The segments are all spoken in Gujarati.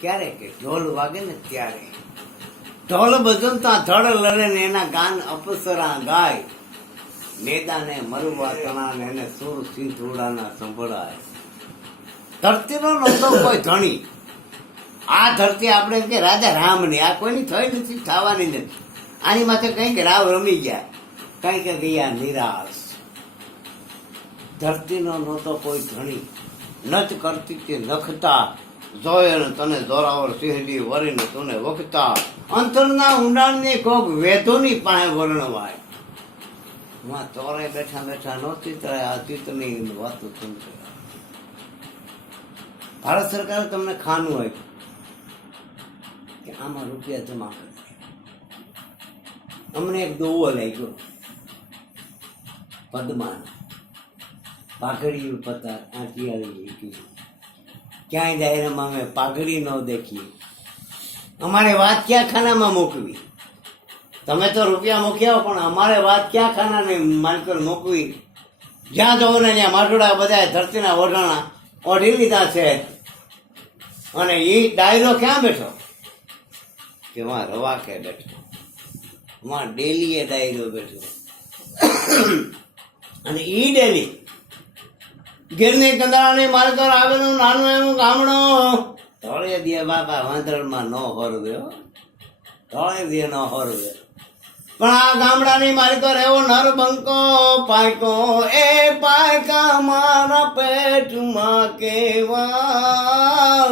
ક્યારે કે ઢોલ વાગે ને ત્યારે. ઢોલ બજવતા ધડ લડે ને એના ગાન અપસરા ગાય. મેદાને મરવા તણા ને એને સુર સિંધુડાના સંભળાય. ધરતીનો નહોતો કોઈ ધણી. આ ધરતી આપણે કે રાજા રામની, આ કોઈની થઈ નથી, થવાની નથી. આની માથે કંઈક રાવ રમી ગયા. કઈ કે ગયા નિરાશ. ધરતીનો નહોતો કોઈ ધણી. નચ કરતી તે નખતા જોય તને જોરાવર સિંહડી વરીને તને વખતા અંતરના ઊંડાણની કોક વેધોની પાસે વર્ણવાય. માં ચોરે બેઠા બેઠા નહોતી ત્યારે આ ચિત્તની વાતો સમજે ભારત સરકારે તમને ખાનું આપ્યું કે આમાં રૂપિયા જમા કરી અમને એક દોવો લાગ્યો. પદ્માન. પાઘડી પતાર આંટિયાળી લીધી? ક્યાંય દાયરામાં અમે પાઘડી ન દેખીએ. અમારે વાત ક્યાં ખાનામાં મૂકવી તમે તો રૂપિયા મૂક્યા પણ અમારે વાત ક્યાં ખાનાને માલકર મૂકવી જ્યાં જવું ને ત્યાં માટોડા બધા ધરતીના ઓઢાણા ઓઢી લીધા છે. અને એ ડાયરો ક્યાં બેઠો? કે વાં રવા કે બેઠો. વાં ડેલી એ ડાયરો બેઠો. અને એ ડેલી ગીરની કંદાળાની માલકર આવેલું નાનું એનું ગામડું. ધોળે દે બાપા વાંદરણમાં ન હરવ્યો ધોળે દે ન હરવ્યો પણ આ ગામડાની માલકર એવો નર બંકો પાયકો એ પાયકા મારા પેટમાં કેવા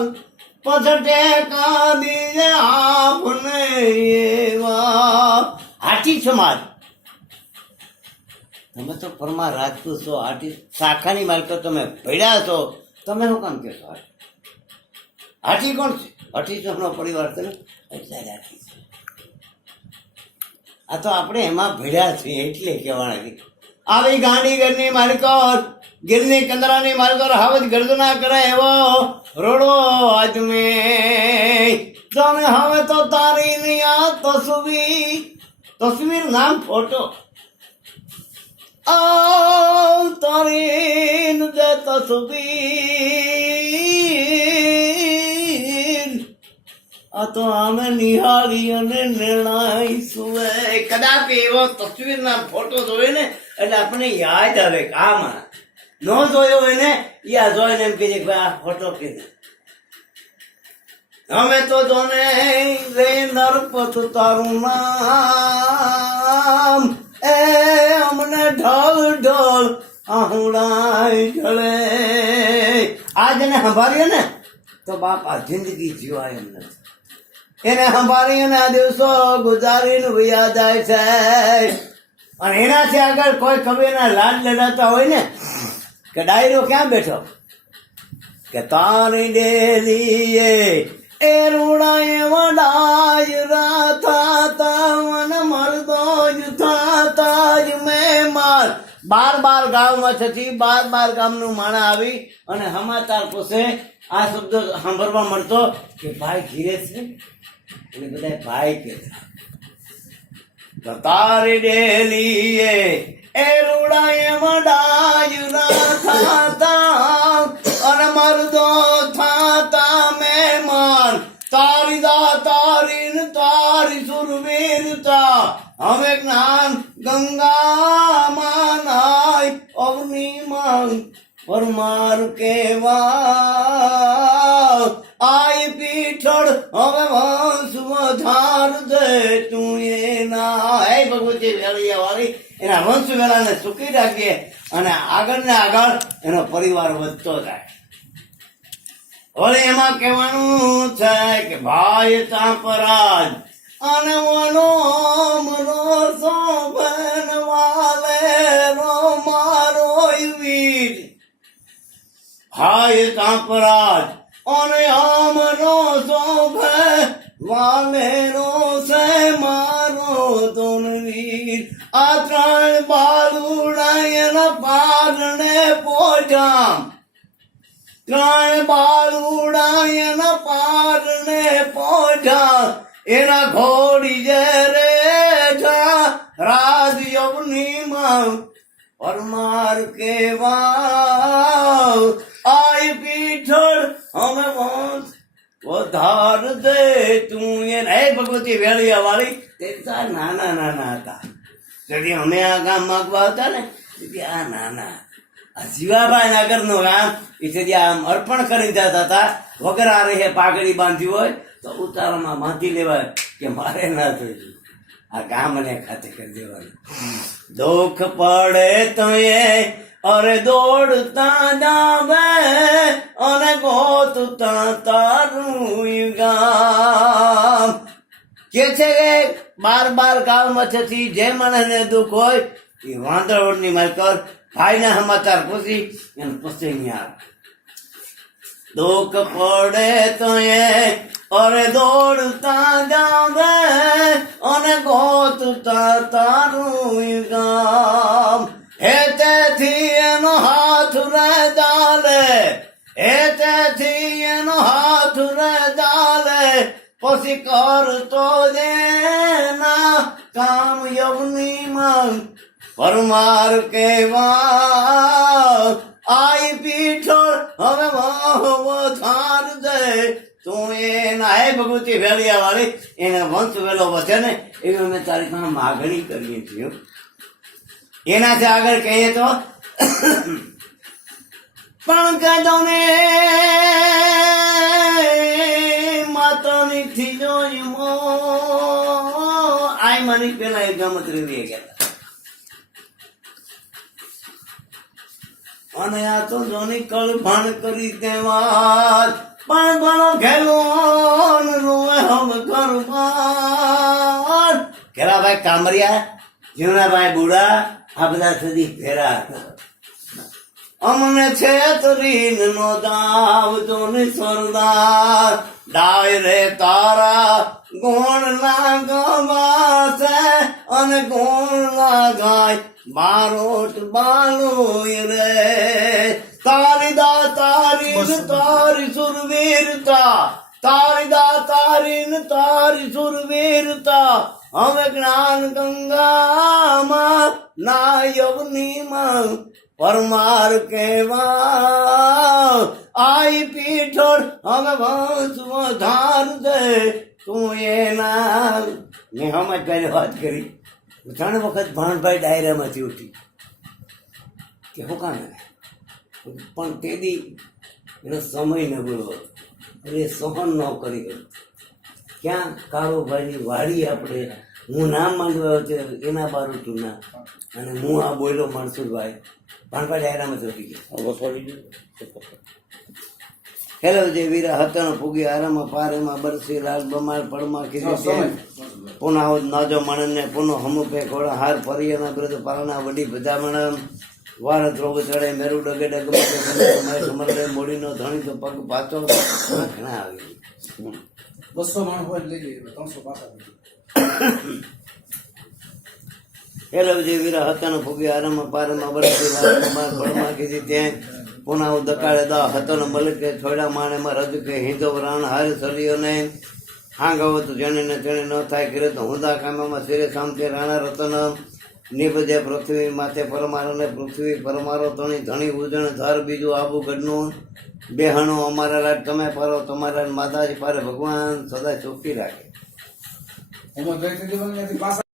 પછટે કાદી આપને એવા. હાથી સમાજ. તમે તો પરમા રાજપૂત છો હાથી શાખાની માલકત તમે પડ્યા છો. તમે શું કામ કહેશો હાથી? કોણ છે? હાથી ચોકનો પરિવાર છે ને? એટલે હાથી આ તો આપણે એમાં ભેડ્યા છીએ એટલે કહેવાના છે. આવી ગાંડી ઘરની માલિકો, ગીરની કંદરાની માલિકો હાવજ ગર્દના કરે એવો રોડો આજમે તમે હવે તો તારી ની આ તસવીર તસવીર નામ ફોટો. આ જે તસવીર આ તો અમે નિહાળી અને નિર્ણય સુવે કદાચ એવો તસવીરના ફોટો જોયો ને, એટલે આપણને યાદ આવે કે આમાં ન જોયો હોય ને યા જોઈને એમ કહીએ કે આ ફોટો કીધે અમે તો જોને રે નરપત તારું નામ. એ અમને ઢોલ ઢોલ આહુડાય જળે આ જેને સંભાળીએ ને, તો બાપ જિંદગી જીવાય એમ નથી. એને સંભાળી અને આ દિવસો ગુજારીને વયા જાય છે. અને એનાથી આગળ કોઈ કવિના લાડ લડાતા હોય ને, કે ડાયરો ક્યાં બેઠો? કે તારી ડેલીએ એ રૂડાએ વડાય મહેમાન બાર બાર ગામમાં છથી બાર બાર ગામનું માણા આવી અને સમાચાર પૂછે આ શબ્દ સાંભળવા મળતો કે ભાઈ ઘીરે છે. એટલે બધા ભાઈ કે તારી ડેલી એ રૂડાએ ના થાતા અને મરદો થાતા મહેમાન. તારી દા તારી તારી સુરવીરતા. હવે જ્ઞાન ગંગા પરમાર કેવા? આઈ પીઠળ, હવે વંશ વધાર દે તું એના. હે ભગવતી વેળિયા વાળી એના વંશ વેળાને સુખી રાખીએ અને આગળ ને આગળ એનો પરિવાર વધતો જાય. હવે એમાં કહેવાનું છે કે ભાઈ તાપરાજ અને મનો મનો શોભન વાલે રો મારો હાય તાપરાજ અને આમનો શોભે વાલેરો છે મારો તોનવીર. આ ત્રણ બાલુડા એના પારણે પોજામ. ત્રણ બાલુડા એના પારણે પોજા એના ઘોડી જે રે રાજ યવની માં પરમાર કેવા આય પીઠળ વંશ વધાર દે તું એ હે ભગવતી વેળિયા વાળી તે નાના નાના હતા. તેથી અમે આ ગામ માગવા હતા ને તેથી આ નાના. આ જીવાભાઈ નગરનું ગામ, એ તેથી આમ અર્પણ કરી જતા હતા. વગર આ રહે પાઘડી બાંધી હોય, તો ઉતારામાં બાંધી લેવાય કે મારે ના થયું આ ગામને ખાતે કરી દેવાનું. દુઃખ પડે તો એ અરે દોડતા જાવે અને ગોતતા તારું ગામ કે છે કે બાર બાર ગામમાંથી જે માણસને દુઃખ હોય, એ વાંદરવડની માર કર, ભાઈને સમાચાર પૂછી અને પૂછી અહીંયા દુઃખ પડે તો એ, અરે દોડતા કરતો દેના કામ યવની માં પરમાર કેવા આઈ પીઠળ, હવે વધાર દે. તું એના હે ભગવતી વેળિયા વાળી એને વંશ વેલો વધે ને, એવી અમે તારી પાસે માગણી કરીએ છીએ. એનાથી આગળ કહીએ તો, પણ કદો ને માતાની થી જોઈ મો આય મને પેલા એક ગમત રેવી ગયા અને આ તો જોની કળભાણ કરી દેવા પણ ભણો ઘેલો રોવે હમ ઘરમાં. ઘેરાભાઈ કામરિયા, જીવનાભાઈ બુડા, આ બધા સુધી ફેરા હતા. અમને છે તરીન નો દાવ જોને સરદાર. ડાય રે તારા ગુણ લાગવા છે અને ગુણ લાગાય. મારોટ બાલો રે. તારી દા તારી ને તારી સુરવીરતા. તારી દા તારી ને તારી સુરવીરતા. હવે જ્ઞાન ગંગામાં નાયવની માં પરમાર કેવા આઈ પીઠળ હવે વંશ વધાર દે. તું એના મેં હમણાં પહેલી વાત કરી. ત્રણ વખત ભાણભાઈ ડાયરામાંથી ઉઠી. કે હું કામ પણ તેદી એનો સમય નબળો હતો એટલે સહન ન કરી ગયો ક્યાં કારોબારની વાડી આપણે? હું નામ માંગવા એના એના તું ના અને હું આ બોલ્યો મનસુરભાઈ ડાયરામાંથી ઉઠી ગયા. હેલો જે વીરા હતણ ફૂગી આરામાં પારેમાં બરસી લાલ બમાર પડમાં કીધું પુનઃ નાજો ને પુનઃ હમુપે ઘોડા હાર પરિયના પાલના વડી ભજામણ. વાળ ધ્રોગ ચડે મેરુ ડગે ડગ સમરડે મોડીનો ધણી તો પગ પાછો. ઘણા આવી બસો માણસ હોય લઈ જઈએ ત્રણસો પાછા. હેલો જે વીરા હતન ફૂગી આરમ પારમાં લાલ બમાર પડમાં કીધી ત્યાં પુનઃ દકાળે દા હતન મલકે થોડા માણેમાં રજ કે હિંદો રાણ હાર સરિયો ને. હાંગવો તો જેને ને થાય કરે તો હુંદા કામમાં શિરે સામતે રાણા રતન. નિપજે પૃથ્વી માથે પરમારો ને પૃથ્વી પરમારો તણી ધણી ઉજણ ધાર બીજું આબુ ગઢનું. બેહણો અમારા રાજ તમે પારો, તમારા માતાજી પારે ભગવાન, સદાય ચોખ્ખી રાખે.